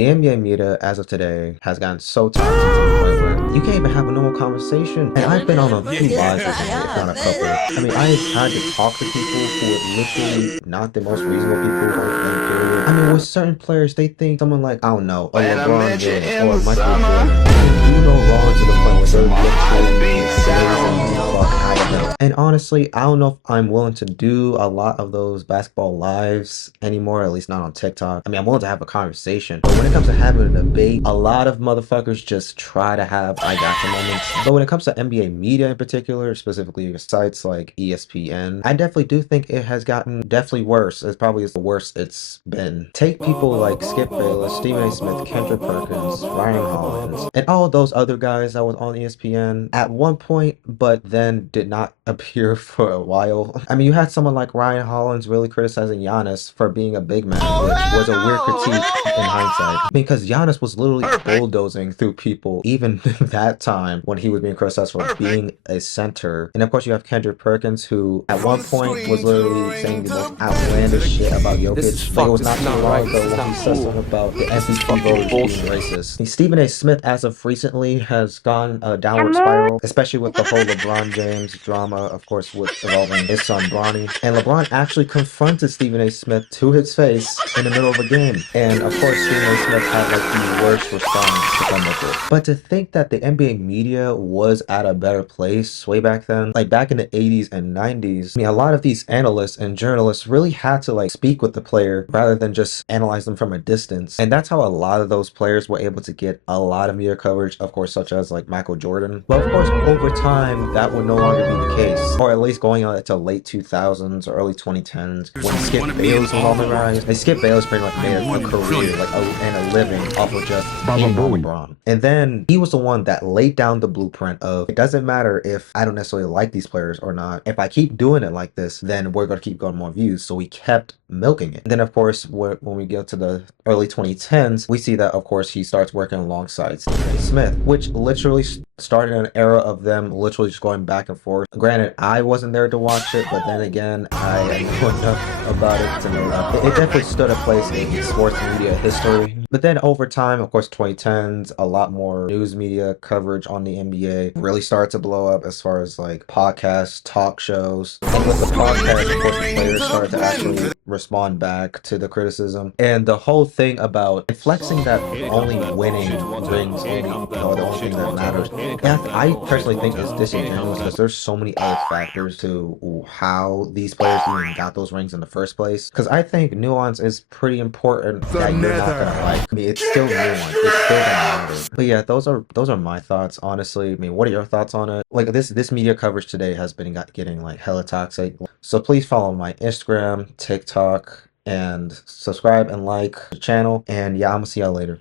The NBA media, as of today, has gotten so toxic to the point where you can't even have a normal conversation. And I've been on a few lives recently, if not a couple. I mean, I've had to talk to people who are literally not the most reasonable people on the period. I mean, with certain players, they think someone like, I don't know, a LeBron James or a Michael Jordan can do no wrong to the point where they're literally blazing the fuck out of them. And honestly, I don't know if I'm willing to do a lot of those basketball lives anymore, at least not on TikTok. I mean, I'm willing to have a conversation, but when it comes to having a debate, a lot of motherfuckers just try to have I gotcha moments. But when it comes to NBA media in particular, specifically sites like ESPN, I definitely do think it has gotten definitely worse. It probably is the worst it's been. Take people like Skip Bayless, Stephen A. Smith, Kendrick Perkins, Ryan Hollins, and all those other guys that was on ESPN at one point, but then did not appear for a while. I mean, you had someone like Ryan Hollins really criticizing Giannis for being a big man, which was a weird critique in hindsight, because Giannis was literally bulldozing through people even that time when he was being criticized for being a center. And of course, you have Kendrick Perkins, who at one point was literally saying the most outlandish shit about Jokic. Like, it was not too long ago when he said something about the MVP voters being racist. And Stephen A. Smith, as of recently, has gone a downward spiral, especially with the whole LeBron James drama, of course, with involving his son Bronny. And LeBron actually confronted Stephen A. Smith to his face in the middle of a game. And of course, Stephen A. Smith had like the worst response to come with it. But to think that the NBA media was at a better place way back then, like back in the 80s and 90s, I mean, a lot of these analysts and journalists really had to like speak with the player rather than just analyze them from a distance. And that's how a lot of those players were able to get a lot of media coverage, of course, such as like Michael Jordan. But of course, over time, that would no longer be the case, or at least going on to late 2000s or early 2010s when Skip Bayless was on the rise. And Skip Bayless pretty much made a career like and a living off of just hating on LeBron. And then he was the one that laid down the blueprint of, it doesn't matter if I don't necessarily like these players or not. If I keep doing it like this, then we're going to keep going more views. So we kept milking it. And then of course, when we get to the early 2010s, we see that of course he starts working alongside Stephen A. Smith, which literally started an era of them literally just going back and forth. Granted, I wasn't there to watch it, but then again, I know enough about it to know that it definitely stood a place in sports media history. But then over time, of course, 2010s, a lot more news media coverage on the NBA really started to blow up as far as like podcasts, talk shows. And with the podcast, of course, the players started to actually respond back to the criticism. And the whole thing about flexing that only winning brings any, the only thing that matters. And I personally think it's disingenuous because there's so many other factors to how these players even got those rings in the first place. Because I think nuance is pretty important that you're not gonna like. I mean, it's still nuance. It's still gonna matter. But yeah, those are my thoughts, honestly. I mean, what are your thoughts on it? Like this media coverage today has been getting like hella toxic. So please follow my Instagram, TikTok, and subscribe and like the channel. And yeah, I'm gonna see y'all later.